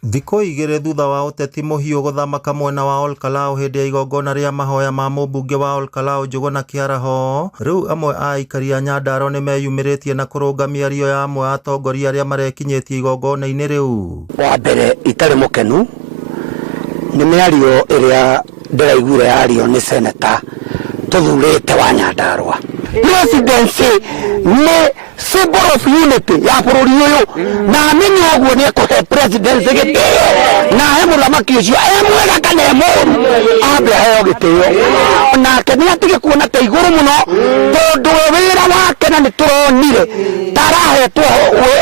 Thikũ igĩrĩ thutha wa ũteti mũhiũ gũthamaka mwena wa Olkalau hĩndĩ ya igongona rĩa mahoya ma mũmbunge wa Olkalau Njũgũna Kĩaraho, rĩu amwe a aikari a Nyandarua nĩ meyumĩrĩtie na kũrũnga mĩario ya amwe a atongoria arĩa marekinyĩtie igongona-inĩ rĩu. Wa mbere itarĩ mũkenu nĩ mĩario ĩrĩa ndĩraiguire yario nĩ seneta tũthurĩte wa Nyandarua. Presidency nĩ symbol of unity ya bũrũri ũyũ, na amenye ũguo nĩ ekũhe presidency gĩtĩo, na he mũthamaki ũcio mwega kana mũũru ambe aheo gĩtĩo. Nake nĩ atige kuona ta igũrũ mũno tondũ wĩra wake na nĩ tũronire tarahetwo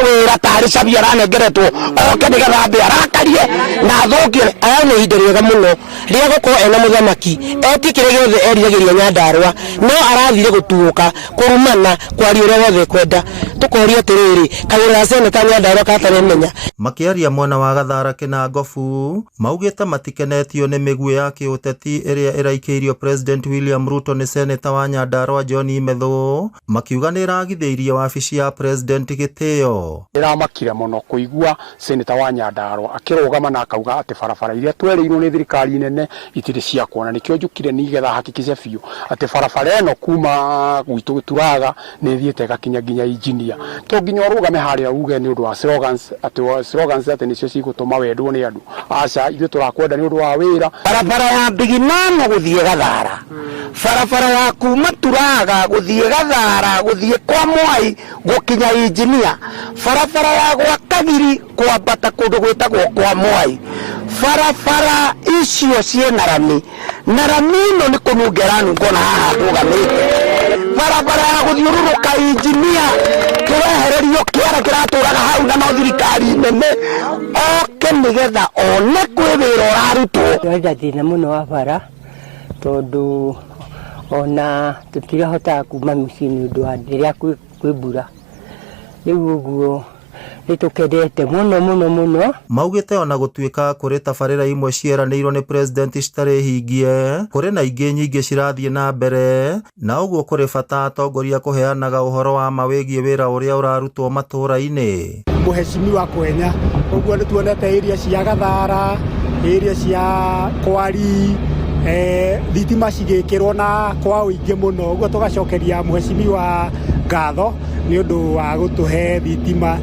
wĩra tarĩ cabi aranengeretwo oke nĩgetha ambe arakarie na athũkie. Aya nĩ ihinda rĩega mũno rĩa gũkorwo ena mũthamaki etie kĩrĩa gĩothe eriragĩria Nyandarua, no arathire gũtuũka kũrumana kwaria ũrĩa wothe kwenda. Tukoria atĩrĩrĩ, kawĩra seneta Nyandarua kataremenya. Makĩaria mwena wa Gathara Kinangofu maugĩte matikenetio nĩ mĩguĩ ya kĩũteti ĩrĩa ĩraikĩirio President William Ruto nĩ seneta wa Nyandarua John Imethũ, makiuga nĩ ĩragithĩirie wabici ya president gĩtĩo. Ĩramakire mũno kũigua seneta wa Nyandarua akĩrũgama na akauga atĩ barabara iria twereirwo nĩ thirikari nene itirĩ cia kuona. Nĩkĩo njũkire nĩgetha hakikice biũ atĩ barabara ĩno kuma gwitũ Gĩturaga nĩ thiĩte gakinya nginya Injinia. To nginya ũrũgame harĩa uge nĩ ũndũ wa slogans atĩ nĩcio cigũtũma wendwo nĩ andũ. Aca ithuĩ tũrakwenda nĩ ũndũ wa wĩra. Barabara ya Biginano gũthiĩ Gathara, barabara ya kuma Turaga gũthiĩ Gathara gũthiĩ kwa Mwai gũkinya Injinia, barabara ya gwa Kagiri kwambata kũndũ gwĩtagwo kwa Mwai. Barabara icio ciĩna rami, na rami ĩno nĩ kũnungera nungona haha ndũgamĩte. Barabara ya gũthiũrũrũka Injinia kĩrehererio kĩara kĩratũraga hau na no thirikari nene oke nĩgetha one kwĩ wĩra ũrarutwo. Twenda thĩna mũno wa bara tondũ ona tũtirahotaga kuma mĩciĩ nĩ ũndũ wa rĩrĩa kwĩ mbura. Rĩu ũguo nĩtũkendete mũno. Maugĩte ona gũtuĩka kũrĩ tabarĩra imwe cieranĩirwo nĩ president citarĩ hingie, kũrĩ na ingĩ nyingĩ cirathiĩ na mbere, na ũguo kũrĩ bata atongoria kũheanaga ũhoro wa mawĩgiĩ wĩra ũrĩa ũrarutwo matũũra-inĩ. Mũhecimiwa Kwenya, ũguo nĩ tuonete area cia Gathara, area cia Kwari, thitima cigĩkĩrwo na kwa ũingĩ mũno, ũguo tũgacokeria mũhecimiwa ngatho nĩ ũndũ wa gũtũhe thitima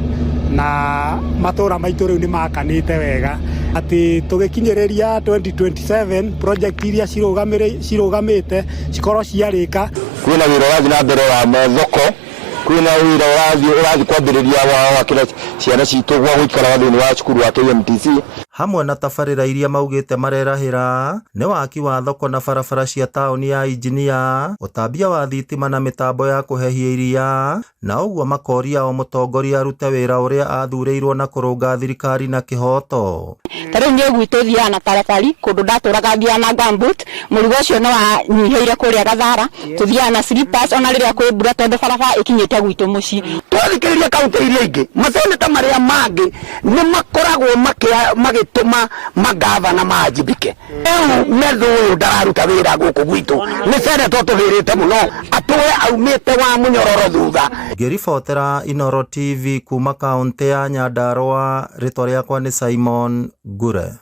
na matũũra maitũ rĩu nĩ makanĩte wega atĩ tũgĩkinyĩrĩria 2027 project iria cirũgamĩte cikorwo ciarĩka. Kwĩna wĩra ũrathiĩ na mbere wa thoko, kwĩna wĩra ũrathiĩ kwambĩrĩria wa kĩrĩa ciana citũ gwa gũikaraga thĩinĩ wa cukuru wa KMTC. Hamwe na tabarĩra iria maugĩte marerahĩra nĩ waki wa thoko na barabara cia taũni ya Injinia, ũtambia wa thitima na mĩtambo ya kũhehia iria, na ũguo makoria o mũtongoria arute wĩra ũrĩa athurĩirwo na kũrũnga thirikari na kĩhoto. Tarĩu niĩ gwitũ thiaga na barabari kũndũ ndatũraga thiaga na gambut, mũrigo ũcio no wanyihĩire kũrĩa Gathara, tũthiaga na slippers ona rĩrĩa kwĩ mbura tondũ barabara ĩkinyĩte gwitũ mũciĩ. Twathikĩrĩria kaunti iria ingĩ maseneta marĩa mangĩ nĩ makoragwo magĩtũma magavana majibike. Methu ũyũ ndararuta wĩra gũkũ gwitũ, nĩ seneta tũhĩrĩte mũno atũwe aumĩte wa mũnyororo thutha. Ngĩribotera Inooro TV kuma kaunti ya Nyandarua, rĩtwa rĩakwa nĩ Simon Ngure.